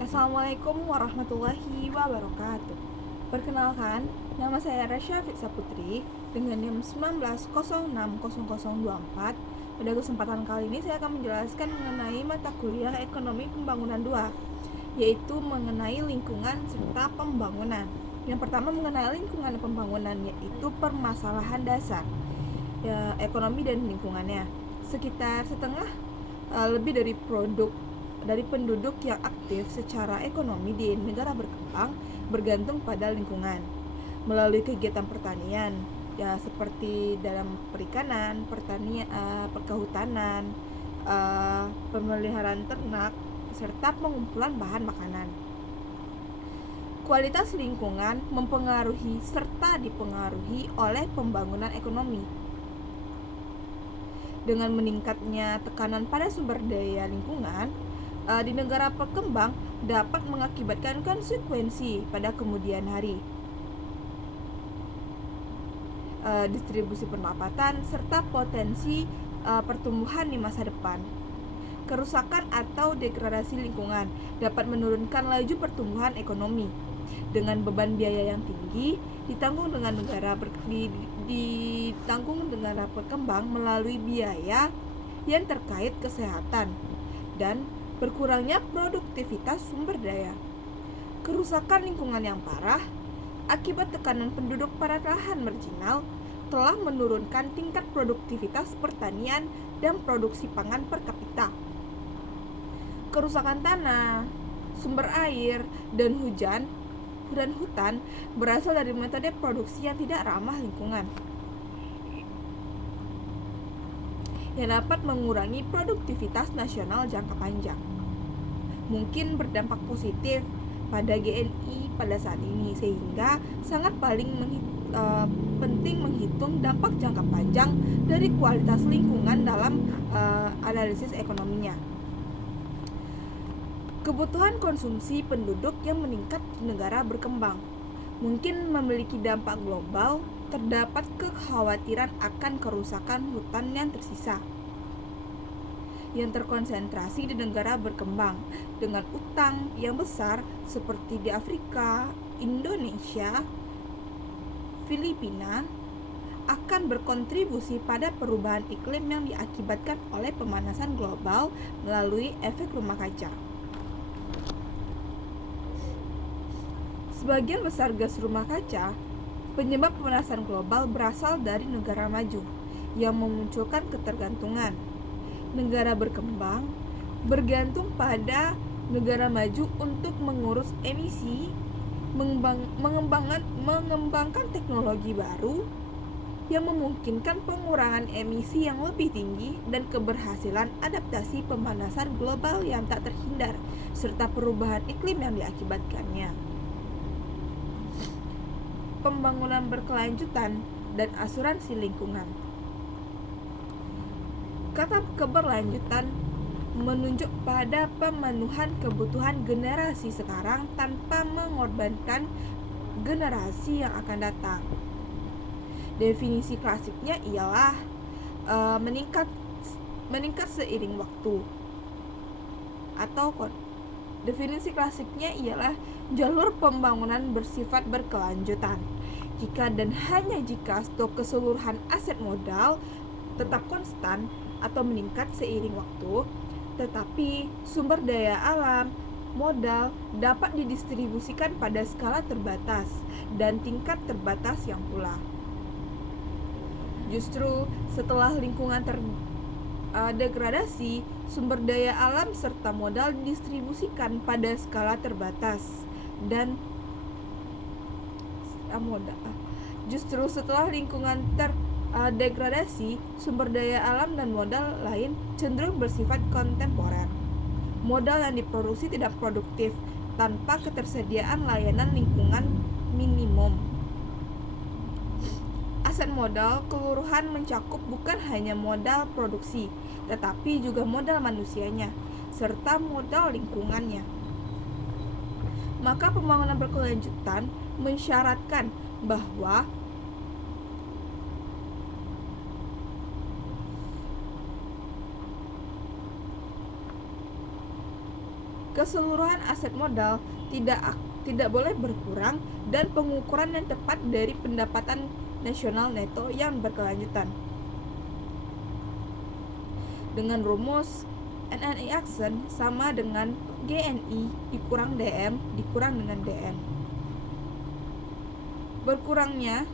Assalamualaikum warahmatullahi wabarakatuh. Perkenalkan, nama saya Rasya Fitsa Putri dengan NIM 19060024. Pada kesempatan kali ini saya akan menjelaskan mengenai mata kuliah Ekonomi Pembangunan 2, yaitu mengenai lingkungan serta pembangunan. Yang pertama mengenai lingkungan pembangunan, yaitu permasalahan dasar ekonomi dan lingkungannya. Sekitar setengah lebih dari penduduk yang aktif secara ekonomi di negara berkembang bergantung pada lingkungan melalui kegiatan pertanian, ya seperti dalam perikanan, pertanian, perkehutanan, pemeliharaan ternak, serta pengumpulan bahan makanan. Kualitas lingkungan mempengaruhi serta dipengaruhi oleh pembangunan ekonomi. Dengan meningkatnya tekanan pada sumber daya lingkungan di negara berkembang dapat mengakibatkan konsekuensi pada kemudian hari, distribusi pendapatan serta potensi pertumbuhan di masa depan. Kerusakan atau degradasi lingkungan dapat menurunkan laju pertumbuhan ekonomi dengan beban biaya yang tinggi ditanggung dengan negara berkembang melalui biaya yang terkait kesehatan dan berkurangnya produktivitas sumber daya. Kerusakan lingkungan yang parah akibat tekanan penduduk pada lahan marginal telah menurunkan tingkat produktivitas pertanian dan produksi pangan per kapita. Kerusakan tanah, sumber air, dan hutan berasal dari metode produksi yang tidak ramah lingkungan yang dapat mengurangi produktivitas nasional jangka panjang. Mungkin berdampak positif pada GNI pada saat ini, sehingga sangat penting menghitung dampak jangka panjang dari kualitas lingkungan dalam analisis ekonominya. Kebutuhan konsumsi penduduk yang meningkat di negara berkembang mungkin memiliki dampak global. Terdapat kekhawatiran akan kerusakan hutan yang tersisa yang terkonsentrasi di negara berkembang dengan utang yang besar seperti di Afrika, Indonesia, Filipina akan berkontribusi pada perubahan iklim yang diakibatkan oleh pemanasan global melalui efek rumah kaca. Sebagian besar gas rumah kaca penyebab pemanasan global berasal dari negara maju yang memunculkan ketergantungan. Negara berkembang bergantung pada negara maju untuk mengurus emisi, mengembangkan teknologi baru yang memungkinkan pengurangan emisi yang lebih tinggi dan keberhasilan adaptasi pemanasan global yang tak terhindar serta perubahan iklim yang diakibatkannya. Pembangunan berkelanjutan dan asuransi lingkungan. Kata keberlanjutan menunjuk pada pemenuhan kebutuhan generasi sekarang tanpa mengorbankan generasi yang akan datang. Definisi klasiknya ialah meningkat seiring waktu, atau definisi klasiknya ialah jalur pembangunan bersifat berkelanjutan jika dan hanya jika stok keseluruhan aset modal tetap konstan atau meningkat seiring waktu, tetapi sumber daya alam modal dapat didistribusikan pada skala terbatas dan tingkat terbatas yang pula. Justru setelah lingkungan degradasi, sumber daya alam serta modal didistribusikan pada skala terbatas dan justru setelah lingkungan degradasi, sumber daya alam dan modal lain cenderung bersifat kontemporer. Modal yang diproduksi tidak produktif tanpa ketersediaan layanan lingkungan minimum. Aset modal keseluruhan mencakup bukan hanya modal produksi, tetapi juga modal manusianya, serta modal lingkungannya. Maka pembangunan berkelanjutan mensyaratkan bahwa Keseluruhan aset modal tidak boleh berkurang dan pengukuran yang tepat dari pendapatan nasional neto yang berkelanjutan. Dengan rumus NNI Action sama dengan GNI dikurang DM dikurang dengan DN. Berkurangnya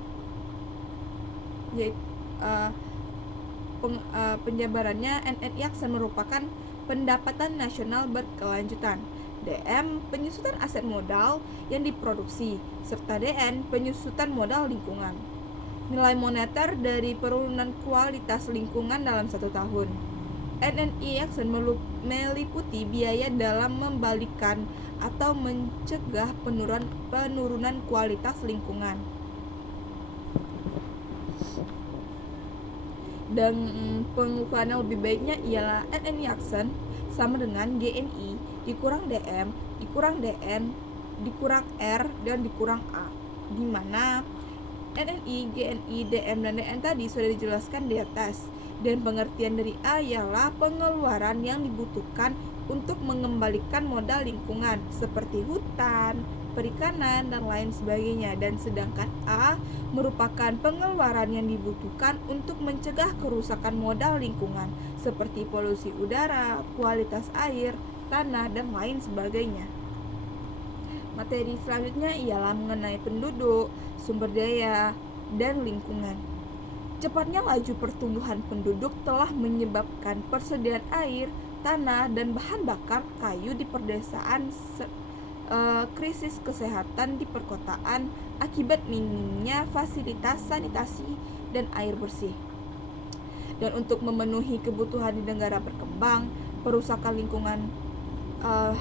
yaitu penjabarannya, NNI Action merupakan pendapatan nasional berkelanjutan, DM penyusutan aset modal yang diproduksi, serta DN penyusutan modal lingkungan. Nilai moneter dari penurunan kualitas lingkungan dalam 1 tahun. NNI Action meliputi biaya dalam membalikan atau mencegah penurunan kualitas lingkungan. Dan pengukuran yang lebih baiknya ialah NNI Action sama dengan GNI dikurang DM dikurang DN dikurang R dan dikurang A, di mana NNI, GNI, DM, dan DN tadi sudah dijelaskan di atas, dan pengertian dari A ialah pengeluaran yang dibutuhkan untuk mengembalikan modal lingkungan seperti hutan, perikanan, dan lain sebagainya, dan sedangkan A merupakan pengeluaran yang dibutuhkan untuk mencegah kerusakan modal lingkungan seperti polusi udara, kualitas air, tanah, dan lain sebagainya. Materi selanjutnya ialah mengenai penduduk, sumber daya, dan lingkungan. Cepatnya laju pertumbuhan penduduk telah menyebabkan persediaan air, tanah, dan bahan bakar kayu di pedesaan, krisis kesehatan di perkotaan akibat minimnya fasilitas sanitasi dan air bersih. Dan untuk memenuhi kebutuhan di negara berkembang, perusakan lingkungan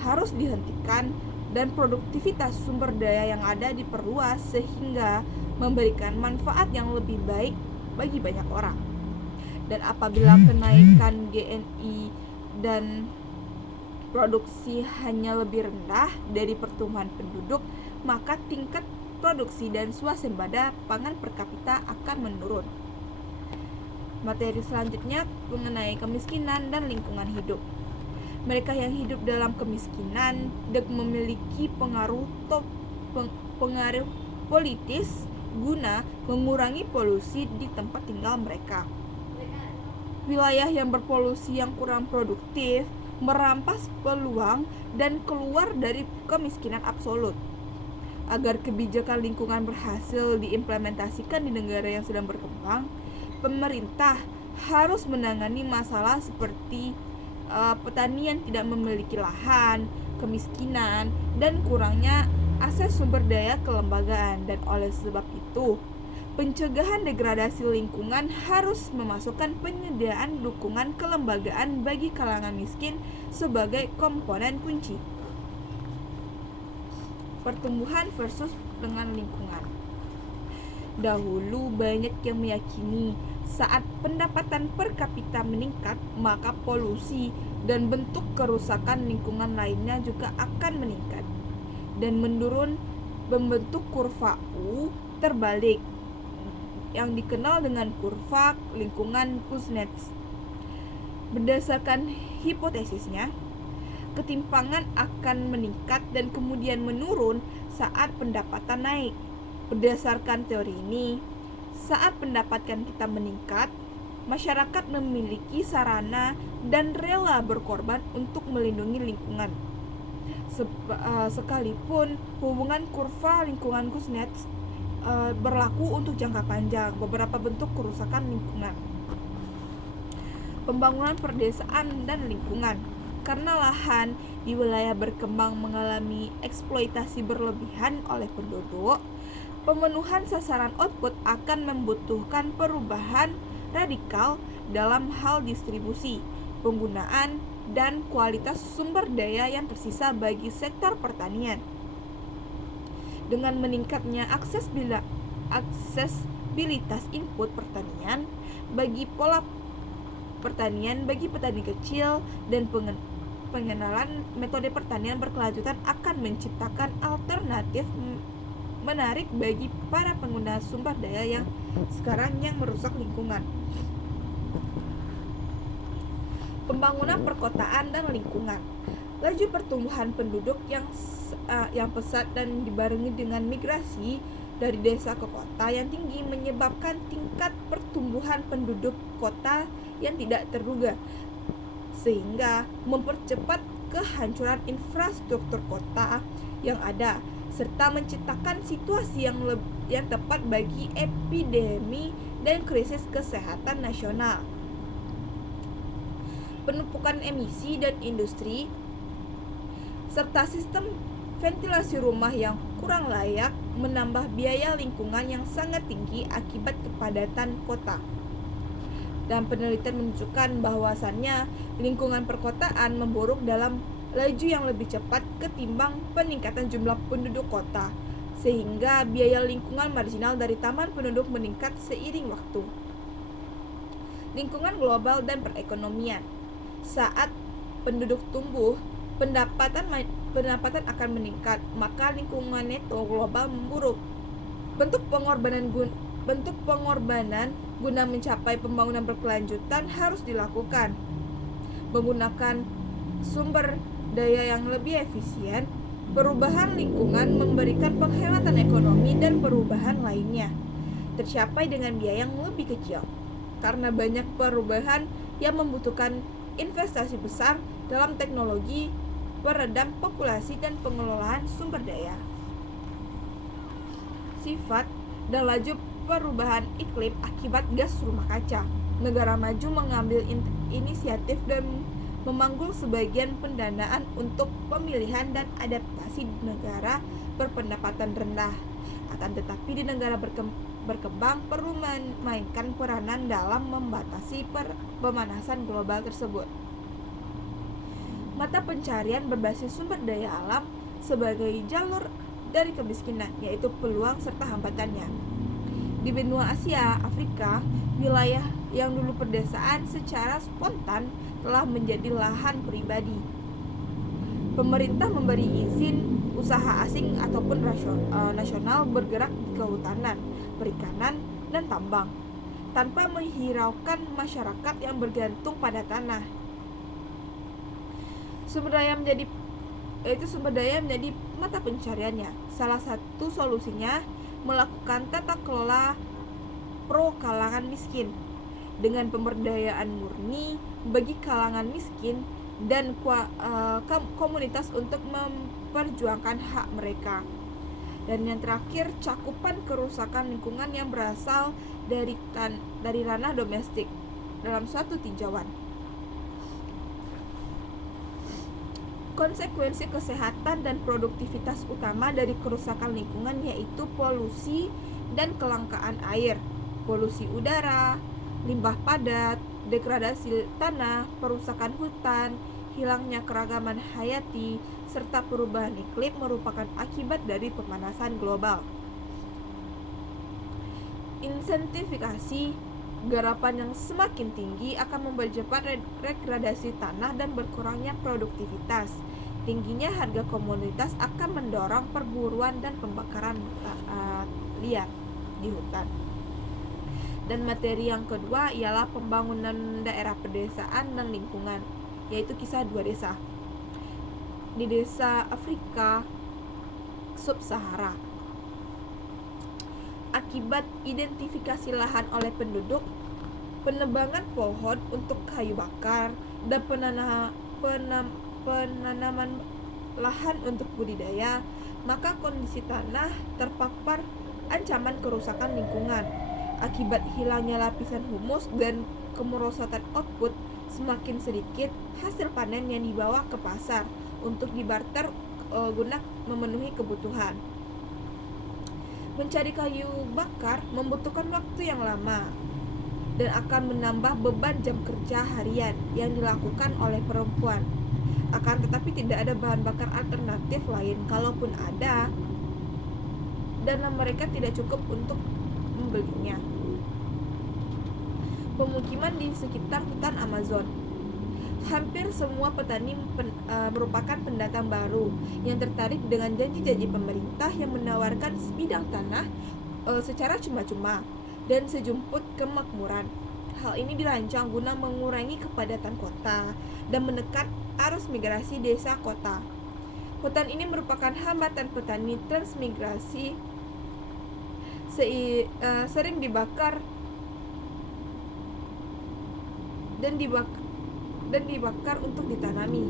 harus dihentikan dan produktivitas sumber daya yang ada diperluas sehingga memberikan manfaat yang lebih baik bagi banyak orang. Dan apabila kenaikan GNI dan produksi hanya lebih rendah dari pertumbuhan penduduk, maka tingkat produksi dan swasembada pangan per kapita akan menurun. Materi selanjutnya mengenai kemiskinan dan lingkungan hidup. Mereka yang hidup dalam kemiskinan dan memiliki pengaruh politis guna mengurangi polusi di tempat tinggal mereka. Wilayah yang berpolusi yang kurang produktif merampas peluang dan keluar dari kemiskinan absolut. Agar kebijakan lingkungan berhasil diimplementasikan di negara yang sedang berkembang, pemerintah harus menangani masalah seperti petani yang tidak memiliki lahan, kemiskinan, dan kurangnya akses sumber daya kelembagaan. Dan oleh sebab itu, pencegahan degradasi lingkungan harus memasukkan penyediaan dukungan kelembagaan bagi kalangan miskin sebagai komponen kunci. Pertumbuhan versus dengan lingkungan. Dahulu banyak yang meyakini saat pendapatan per kapita meningkat, maka polusi dan bentuk kerusakan lingkungan lainnya juga akan meningkat dan menurun membentuk kurva U terbalik yang dikenal dengan kurva lingkungan Kuznets. Berdasarkan hipotesisnya, ketimpangan akan meningkat dan kemudian menurun saat pendapatan naik. Berdasarkan teori ini, saat pendapatan kita meningkat, masyarakat memiliki sarana dan rela berkorban untuk melindungi lingkungan. Sekalipun hubungan kurva lingkungan Kuznets berlaku untuk jangka panjang beberapa bentuk kerusakan lingkungan. Pembangunan perdesaan dan lingkungan. Karena lahan di wilayah berkembang mengalami eksploitasi berlebihan oleh penduduk, pemenuhan sasaran output akan membutuhkan perubahan radikal dalam hal distribusi, penggunaan, dan kualitas sumber daya yang tersisa bagi sektor pertanian. Dengan meningkatnya aksesibilitas input pertanian bagi pola pertanian bagi petani kecil dan pengenalan metode pertanian berkelanjutan akan menciptakan alternatif menarik bagi para pengguna sumber daya yang sekarang yang merusak lingkungan. Pembangunan perkotaan dan lingkungan. Laju pertumbuhan penduduk yang pesat dan dibarengi dengan migrasi dari desa ke kota yang tinggi menyebabkan tingkat pertumbuhan penduduk kota yang tidak terduga, sehingga mempercepat kehancuran infrastruktur kota yang ada serta menciptakan situasi yang tepat bagi epidemi dan krisis kesehatan nasional. Penumpukan emisi dan industri serta sistem ventilasi rumah yang kurang layak menambah biaya lingkungan yang sangat tinggi akibat kepadatan kota. Dan penelitian menunjukkan bahwasannya lingkungan perkotaan memburuk dalam laju yang lebih cepat ketimbang peningkatan jumlah penduduk kota, sehingga biaya lingkungan marginal dari tambahan penduduk meningkat seiring waktu. Lingkungan global dan perekonomian. Saat penduduk tumbuh, pendapatan akan meningkat, maka lingkungan neto global memburuk. Bentuk pengorbanan guna mencapai pembangunan berkelanjutan harus dilakukan. Menggunakan sumber daya yang lebih efisien, perubahan lingkungan memberikan penghematan ekonomi dan perubahan lainnya tercapai dengan biaya yang lebih kecil, karena banyak perubahan yang membutuhkan investasi besar dalam teknologi, peredam populasi, dan pengelolaan sumber daya. Sifat dan laju perubahan iklim akibat gas rumah kaca. Negara maju mengambil inisiatif dan memanggul sebagian pendanaan untuk pemilihan dan adaptasi di negara berpendapatan rendah. Akan tetapi di negara berkembang perlu memainkan peranan dalam membatasi pemanasan global tersebut. Mata pencarian berbasis sumber daya alam sebagai jalur dari kemiskinan, yaitu peluang serta hambatannya. Di benua Asia, Afrika, wilayah yang dulu pedesaan secara spontan telah menjadi lahan pribadi. Pemerintah memberi izin usaha asing ataupun nasional bergerak di kehutanan, perikanan, dan tambang, tanpa menghiraukan masyarakat yang bergantung pada tanah. Sumber daya menjadi mata pencariannya. Salah satu solusinya melakukan tata kelola pro kalangan miskin dengan pemberdayaan murni bagi kalangan miskin dan komunitas untuk memperjuangkan hak mereka. Dan yang terakhir, cakupan kerusakan lingkungan yang berasal dari ranah domestik dalam suatu tinjauan. Konsekuensi kesehatan dan produktivitas utama dari kerusakan lingkungan yaitu polusi dan kelangkaan air, polusi udara, limbah padat, degradasi tanah, perusakan hutan, hilangnya keragaman hayati, serta perubahan iklim merupakan akibat dari pemanasan global. Insentifikasi garapan yang semakin tinggi akan mempercepat degradasi tanah dan berkurangnya produktivitas. Tingginya harga komoditas akan mendorong perburuan dan pembakaran liar di hutan. Dan materi yang kedua ialah pembangunan daerah pedesaan dan lingkungan, yaitu kisah dua desa. Di desa Afrika Sub-Sahara, akibat identifikasi lahan oleh penduduk, penebangan pohon untuk kayu bakar, dan penanaman lahan untuk budidaya, maka kondisi tanah terpapar ancaman kerusakan lingkungan. Akibat hilangnya lapisan humus dan kemerosotan output, semakin sedikit hasil panen yang dibawa ke pasar untuk dibarter guna memenuhi kebutuhan. Mencari kayu bakar membutuhkan waktu yang lama dan akan menambah beban jam kerja harian yang dilakukan oleh perempuan. Akan tetapi tidak ada bahan bakar alternatif lain, kalaupun ada, dana mereka tidak cukup untuk membelinya. Pemukiman di sekitar hutan Amazon. Hampir semua petani merupakan pendatang baru yang tertarik dengan janji-janji pemerintah yang menawarkan sebidang tanah secara cuma-cuma dan sejumput kemakmuran. Hal ini dirancang guna mengurangi kepadatan kota dan menekan arus migrasi desa kota. Hutan ini merupakan hambatan petani transmigrasi, sering dibakar untuk ditanami.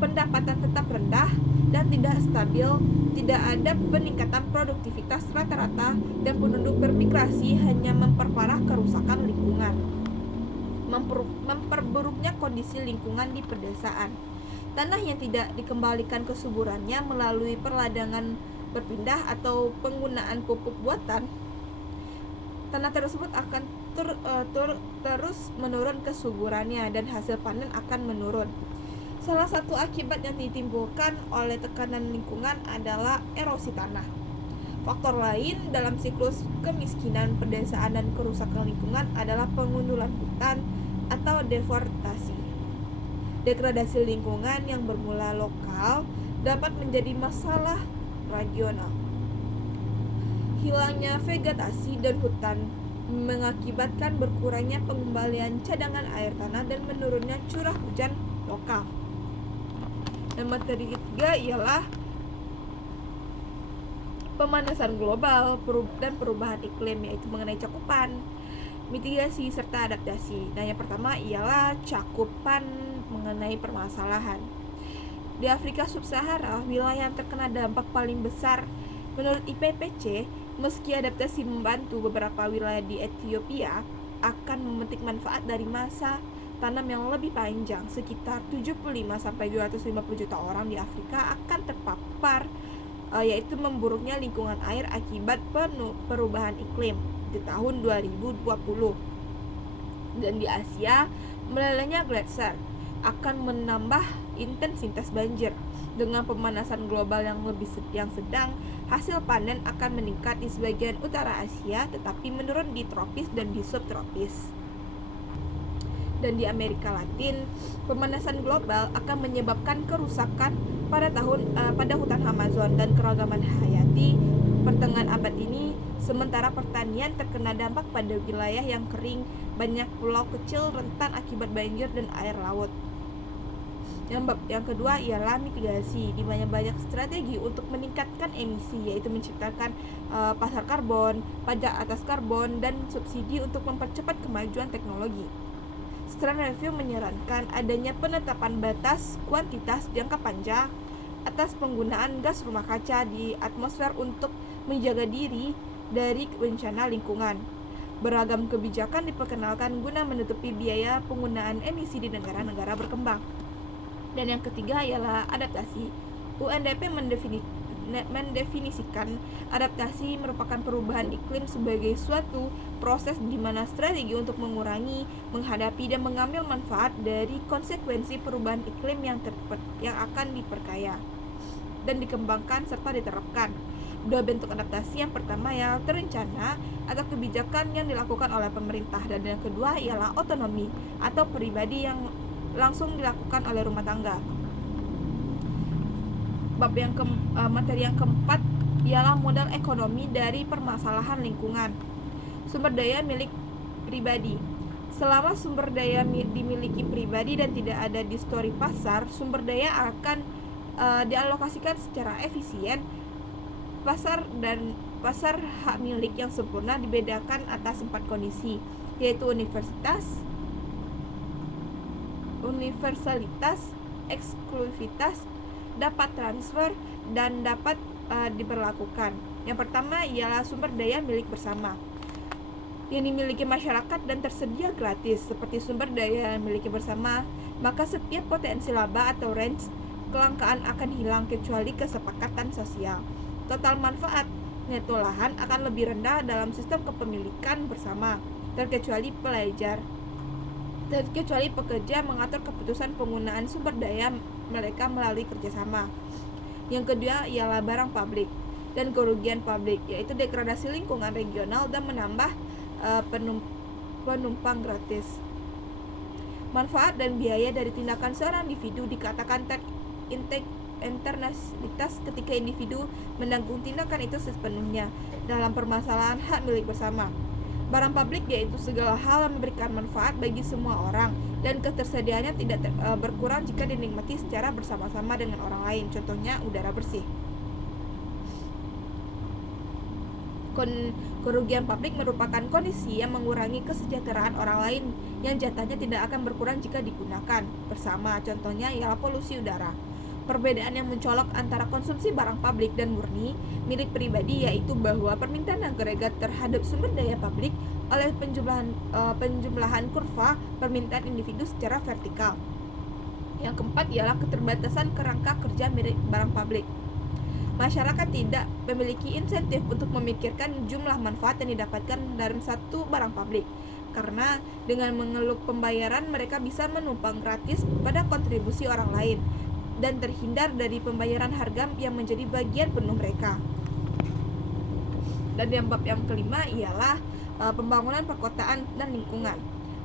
Pendapatan tetap rendah dan tidak stabil, tidak ada peningkatan produktivitas rata-rata, dan penduduk bermigrasi hanya memperparah kerusakan lingkungan, memperburuknya kondisi lingkungan di pedesaan. Tanah yang tidak dikembalikan kesuburannya melalui perladangan berpindah atau penggunaan pupuk buatan, tanah tersebut akan terus menurun kesuburannya dan hasil panen akan menurun. Salah satu akibat yang ditimbulkan oleh tekanan lingkungan adalah erosi tanah. Faktor lain dalam siklus kemiskinan, pedesaan, dan kerusakan lingkungan adalah pengundulan hutan atau deforestasi. Degradasi lingkungan yang bermula lokal dapat menjadi masalah regional. Hilangnya vegetasi dan hutan mengakibatkan berkurangnya pengembalian cadangan air tanah dan menurunnya curah hujan lokal. Dan materi ketiga ialah pemanasan global dan perubahan iklim, yaitu mengenai cakupan, mitigasi, serta adaptasi. Nah, yang pertama ialah cakupan mengenai permasalahan. Di Afrika Sub-Sahara, wilayah yang terkena dampak paling besar menurut IPPC, meski adaptasi membantu beberapa wilayah di Ethiopia akan memetik manfaat dari masa tanam yang lebih panjang, sekitar 75-250 juta orang di Afrika akan terpapar, yaitu memburuknya lingkungan air akibat perubahan iklim di tahun 2020. Dan di Asia, melelehnya gletser akan menambah intensitas banjir. Dengan pemanasan global yang sedang, hasil panen akan meningkat di sebagian utara Asia, tetapi menurun di tropis dan di subtropis. Dan di Amerika Latin, pemanasan global akan menyebabkan kerusakan pada hutan Amazon dan keragaman hayati pertengahan abad ini, sementara pertanian terkena dampak pada wilayah yang kering, banyak pulau kecil rentan akibat banjir dan air laut. Yang kedua ialah mitigasi, di mana banyak strategi untuk meningkatkan emisi, yaitu menciptakan pasar karbon, pajak atas karbon, dan subsidi untuk mempercepat kemajuan teknologi. Stern Review menyarankan adanya penetapan batas kuantitas jangka panjang atas penggunaan gas rumah kaca di atmosfer untuk menjaga diri dari bencana lingkungan. Beragam kebijakan diperkenalkan guna menutupi biaya penggunaan emisi di negara-negara berkembang. Dan yang ketiga ialah adaptasi. UNDP mendefinisikan adaptasi merupakan perubahan iklim sebagai suatu proses di mana strategi untuk mengurangi, menghadapi, dan mengambil manfaat dari konsekuensi perubahan iklim yang akan diperkaya dan dikembangkan serta diterapkan. Dua bentuk adaptasi, yang pertama yang terencana atau kebijakan yang dilakukan oleh pemerintah, dan yang kedua ialah otonomi atau pribadi yang langsung dilakukan oleh rumah tangga. Materi yang keempat ialah modal ekonomi dari permasalahan lingkungan. Sumber daya milik pribadi. Selama sumber daya dimiliki pribadi dan tidak ada distorsi pasar, sumber daya akan dialokasikan secara efisien. Pasar hak milik yang sempurna dibedakan atas 4 kondisi, yaitu universalitas, eksklusivitas, dapat transfer, dan dapat diberlakukan. Yang pertama ialah sumber daya milik bersama yang dimiliki masyarakat dan tersedia gratis, seperti sumber daya miliki bersama, maka setiap potensi laba atau range kelangkaan akan hilang kecuali kesepakatan sosial. Total manfaat neto lahan akan lebih rendah dalam sistem kepemilikan bersama, terkecuali pekerja mengatur keputusan penggunaan sumber daya mereka melalui kerjasama. Yang kedua ialah barang publik dan kerugian publik, yaitu degradasi lingkungan regional dan menambah penumpang gratis. Manfaat dan biaya dari tindakan seorang individu dikatakan internalitas ketika individu menanggung tindakan itu sepenuhnya dalam permasalahan hak milik bersama. Barang publik yaitu segala hal yang memberikan manfaat bagi semua orang dan ketersediaannya tidak berkurang jika dinikmati secara bersama-sama dengan orang lain. Contohnya udara bersih. Kerugian publik merupakan kondisi yang mengurangi kesejahteraan orang lain yang jatahnya tidak akan berkurang jika digunakan bersama. Contohnya ialah polusi udara. Perbedaan yang mencolok antara konsumsi barang publik dan murni milik pribadi yaitu bahwa permintaan agregat terhadap sumber daya publik oleh penjumlahan kurva permintaan individu secara vertikal. Yang keempat ialah keterbatasan kerangka kerja milik barang publik. Masyarakat tidak memiliki insentif untuk memikirkan jumlah manfaat yang didapatkan dari satu barang publik, karena dengan mengeluk pembayaran mereka bisa menumpang gratis pada kontribusi orang lain dan terhindar dari pembayaran harga yang menjadi bagian penuh mereka. Dan yang bab yang kelima ialah pembangunan perkotaan dan lingkungan.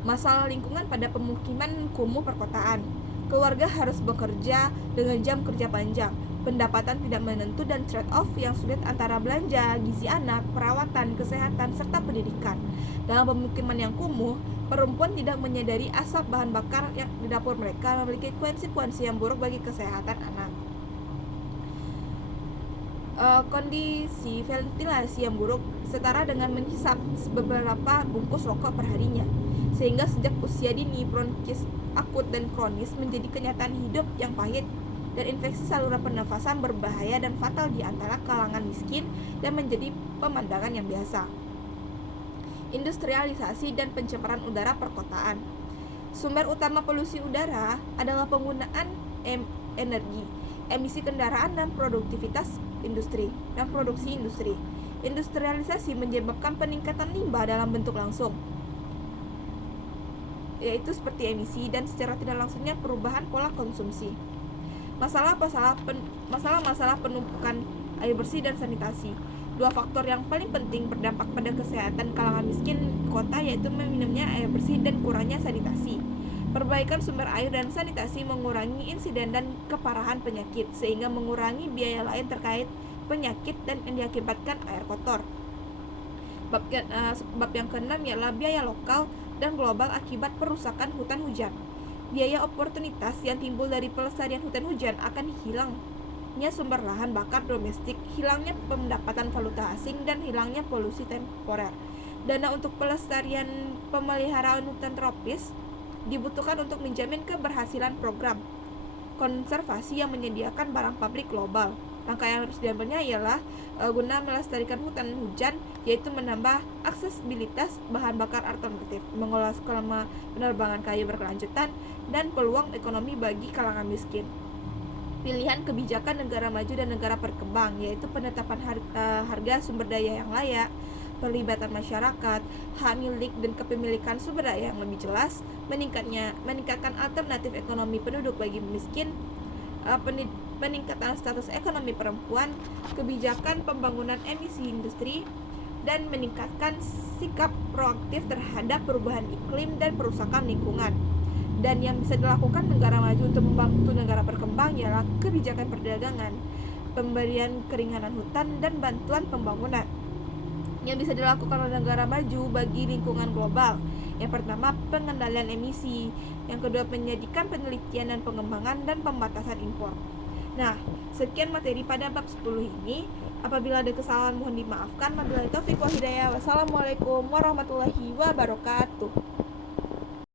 Masalah lingkungan pada pemukiman kumuh perkotaan. Keluarga harus bekerja dengan jam kerja panjang, pendapatan tidak menentu, dan trade-off yang sulit antara belanja, gizi anak, perawatan, kesehatan, serta pendidikan. Dalam pemukiman yang kumuh, perempuan tidak menyadari asap bahan bakar yang di dapur mereka memiliki konsekuensi yang buruk bagi kesehatan anak. Kondisi ventilasi yang buruk setara dengan menghisap beberapa bungkus rokok perharinya, sehingga sejak usia dini bronkis akut dan kronis menjadi kenyataan hidup yang pahit, dan infeksi saluran pernafasan berbahaya dan fatal di antara kalangan miskin dan menjadi pemandangan yang biasa. Industrialisasi dan pencemaran udara perkotaan. Sumber utama polusi udara adalah penggunaan energi, emisi kendaraan, dan produktivitas industri dan produksi industri. Industrialisasi menyebabkan peningkatan limbah dalam bentuk langsung, yaitu seperti emisi, dan secara tidak langsungnya perubahan pola konsumsi. Masalah penumpukan air bersih dan sanitasi. Dua faktor yang paling penting berdampak pada kesehatan kalangan miskin kota yaitu minimnya air bersih dan kurangnya sanitasi. Perbaikan sumber air dan sanitasi mengurangi insiden dan keparahan penyakit, sehingga mengurangi biaya lain terkait penyakit dan yang diakibatkan air kotor. Bab yang keenam ialah biaya lokal dan global akibat perusakan hutan hujan. Biaya oportunitas yang timbul dari pelestarian hutan hujan akan hilangnya sumber lahan bakar domestik, hilangnya pendapatan valuta asing, dan hilangnya polusi temporer. Dana untuk pelestarian pemeliharaan hutan tropis dibutuhkan untuk menjamin keberhasilan program konservasi yang menyediakan barang publik global. Langkah yang harus diambilnya ialah guna melestarikan hutan hujan, yaitu menambah aksesibilitas bahan bakar alternatif, mengolah skema penerbangan kayu berkelanjutan, dan peluang ekonomi bagi kalangan miskin. Pilihan kebijakan negara maju dan negara berkembang, yaitu penetapan harga sumber daya yang layak, pelibatan masyarakat, hak milik dan kepemilikan sumber daya yang lebih jelas, meningkatkan alternatif ekonomi penduduk bagi miskin, peningkatan status ekonomi perempuan, kebijakan pembangunan emisi industri, dan meningkatkan sikap proaktif terhadap perubahan iklim dan perusakan lingkungan. Dan yang bisa dilakukan negara maju untuk membantu negara berkembang ialah kebijakan perdagangan, pemberian keringanan hutan, dan bantuan pembangunan. Yang bisa dilakukan oleh negara maju bagi lingkungan global. Yang pertama, pengendalian emisi. Yang kedua, penyidikan penelitian dan pengembangan, dan pembatasan impor. Nah, sekian materi pada bab 10 ini. Apabila ada kesalahan mohon dimaafkan. Wabillahi taufiq wal hidayah. Wassalamualaikum warahmatullahi wabarakatuh.